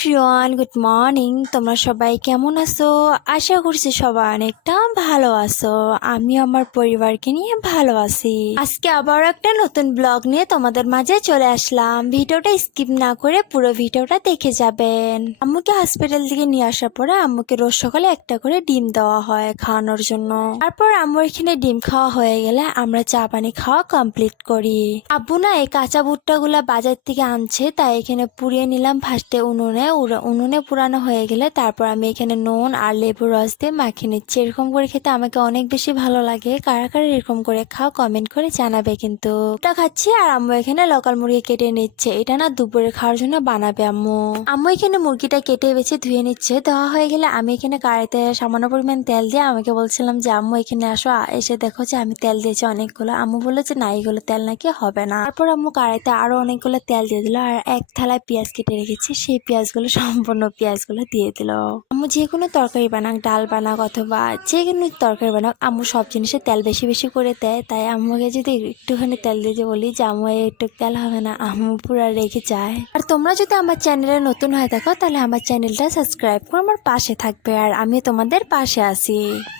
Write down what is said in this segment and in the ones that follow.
Everyone, good morning. তোমরা সবাই কেমন আছো? আশা করছি সবাই অনেকটা ভালো আছো। আমি আমার পরিবারকে নিয়ে ভালো আছি। আজকে আবার একটা নতুন ব্লগ নিয়ে তোমাদের মাঝে চলে আসলাম। ভিডিওটা স্কিপ না করে পুরো ভিডিওটা দেখে যাবেন। আম্মুকে হসপিটাল থেকে নিয়ে আসার পরে আম্মুকে রোজ সকালে একটা করে ডিম দেওয়া হয় খাওয়ানোর জন্য। তারপর আম্মুর এখানে ডিম খাওয়া হয়ে গেলে আমরা চা পানি খাওয়া কমপ্লিট করি। আব্বু না এই কাঁচা ভুট্টা গুলা বাজার থেকে আনছে, তাই এখানে পুড়িয়ে নিলাম ফার্স্টে উনুনে পুরানো হয়ে গেলে তারপর আমি এখানে নুন আর লেবুর রস দিয়ে মাখিয়ে নিচ্ছি। এরকম করে খেতে আমাকে অনেক বেশি ভালো লাগে। কারা কারা এরকম করে খাও কমেন্ট করে জানাবে। কিন্তু এটা খাচ্ছি আর আম্মু এখানে লোকাল মুরগি কেটে নিচ্ছে। এটা না দুপুরে খাওয়ার জন্য বানাবে আম্মু। আম্মু এখানে মুরগিটা কেটে বেছে ধুয়ে নিচ্ছে। দেওয়া হয়ে গেলে আমি এখানে কড়াইতে সামান্য পরিমাণ তেল দিয়ে আমাকে বলছিলাম যে আম্মু এখানে আসো, এসে দেখো যে আমি তেল দিয়েছি অনেকগুলো। আম্মু বললো যে না, এইগুলো তেল নাকি হবে না। তারপর আম্মু কড়াইতে আরো অনেকগুলো তেল দিয়ে দিল আর এক থালায় পেঁয়াজ কেটে রেখেছি সেই পেঁয়াজগুলো সম্পূর্ণ পেঁয়াজগুলো দিয়ে দিল। আম্মু যে কোনো তরকারি বানাক, ডাল বানাক অথবা যে কোনো তরকারি বানাক, আম্মু সব জিনিসে তেল বেশি বেশি করে দেয়। তাই আম্মুকে যদি একটুখানি তেল দিতে বলি যে আম্মু একটু তেল হবে না, আম্মু পুরো রেখে যায়। আর তোমরা যদি আমার চ্যানেলে নতুন হয়ে থাকো তাহলে আমার চ্যানেলটা সাবস্ক্রাইব করে আমার পাশে থাকবে আর আমি তোমাদের পাশে আছি।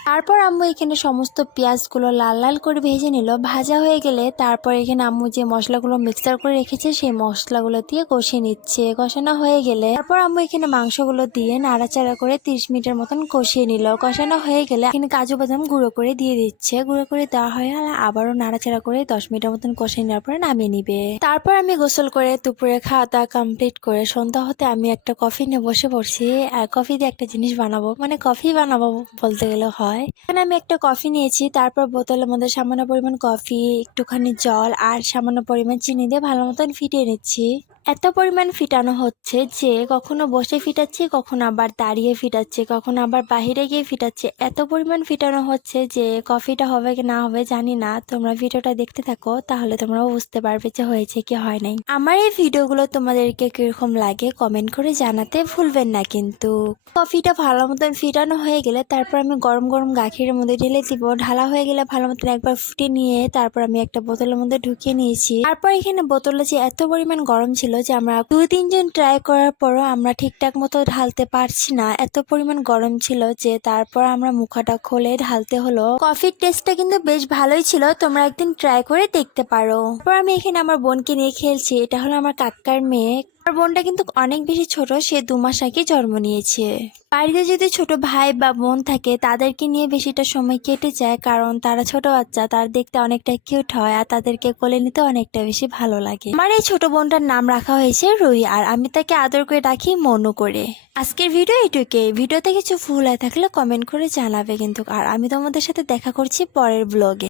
তারপর আম্মু এখানে সমস্ত পেঁয়াজগুলো লাল লাল করে ভেজে নিল। ভাজা হয়ে গেলে তারপর এখানে আম্মু যে মশলাগুলো মিক্সার করে রেখেছে সেই মশলাগুলো দিয়ে কষিয়ে নিচ্ছে। কষানো হয়ে গেলে তারপর আম্মু এখানে মাংসগুলো দিয়ে নাড়াচাড়া করে 30 মিনিটের মতন কষিয়ে নিল। কষানো হয়ে গেলে এখানে কাজু বাদাম গুঁড়ো করে দিয়ে দিচ্ছে। গুঁড়ো করে দেওয়া হয়ে গেলে আবারও নাড়াচাড়া করে 10 মিনিটের মতন কষিয়ে নেওয়ার পরে নামিয়ে নিবে। তারপর আমি গোসল করে দুপুরে খাওয়া দাওয়া কমপ্লিট করে সন্ধ্যা হতে আমি একটা কফি নিয়ে বসে পড়ছি। আর কফি দিয়ে একটা জিনিস বানাবো, মানে কফি বানাবো বলতে গেলে হয়। এখানে আমি একটা কফি নিয়েছি। তারপর বোতলের মধ্যে সামান্য পরিমাণ কফি, একটুখানি জল আর সামান্য পরিমাণ চিনি দিয়ে ভালো মতন ফিটিয়ে নিচ্ছি। এত পরিমাণ ফিটানো হচ্ছে যে কখনো বসে ফিটাচ্ছি, কখনো আবার দাঁড়িয়ে ফিটাচ্ছি, কখনো আবার বাহিরে গিয়ে ফিটাচ্ছি। এত পরিমাণ ফিটানো হচ্ছে যে কফিটা হবে কি না হবে জানি না। তোমরা ভিডিওটা দেখতে থাকো, তাহলে তোমরাও বুঝতে পারবে যে হয়েছে কি হয় নাই। আমার এই ভিডিওগুলো তোমাদেরকে কিরকম লাগে কমেন্ট করে জানাতে ভুলবেন না। কিন্তু কফিটা ভালো মতন ফিটানো হয়ে গেলে তারপর আমি গরম গরম গাখিরের মধ্যে ঢেলে দিব। ঢালা হয়ে গেলে ভালো মতন একবার ফুটে নিয়ে তারপর আমি একটা বোতলের মধ্যে ঢুকিয়ে নিয়েছি। তারপর এখানে বোতলটা যে এত পরিমাণ গরম ছিল যে আমরা 2-3 জন ট্রাই করার পরও আমরা ঠিকঠাক মতো ঢালতে পারছি না। এত পরিমাণ গরম ছিল যে তারপর আমরা মুখাটা খুলে ঢালতে হলো। কফির টেস্টটা কিন্তু বেশ ভালোই ছিল, তোমরা একদিন ট্রাই করে দেখতে পারো। তারপর আমি এখানে আমার বোনকে নিয়ে খেলছি। এটা হলো আমার কাকার মেয়ে। আমার বোনটা কিন্তু অনেক বেশি ছোট, সে 2 মাস আগে জন্ম নিয়েছে। বাড়িতে যদি ছোট ভাই বা বোন থাকে তাদেরকে নিয়ে বেশিটা সময় কেটে যায়, কারণ তারা ছোট বাচ্চা, তার দেখতে অনেকটা কিউট হয় আর তাদেরকে কোলে নিতে অনেকটা বেশি ভালো লাগে। আমার এই ছোট বোনটার নাম রাখা হয়েছে রুহি আর আমি তাকে আদর করে রাখি মনু করে। আজকের ভিডিও এটুকুই। ভিডিওতে কিছু ভুল হয়ে থাকলে কমেন্ট করে জানাবে কিন্তু। আর আমি তোমাদের সাথে দেখা করছি পরের ব্লগে।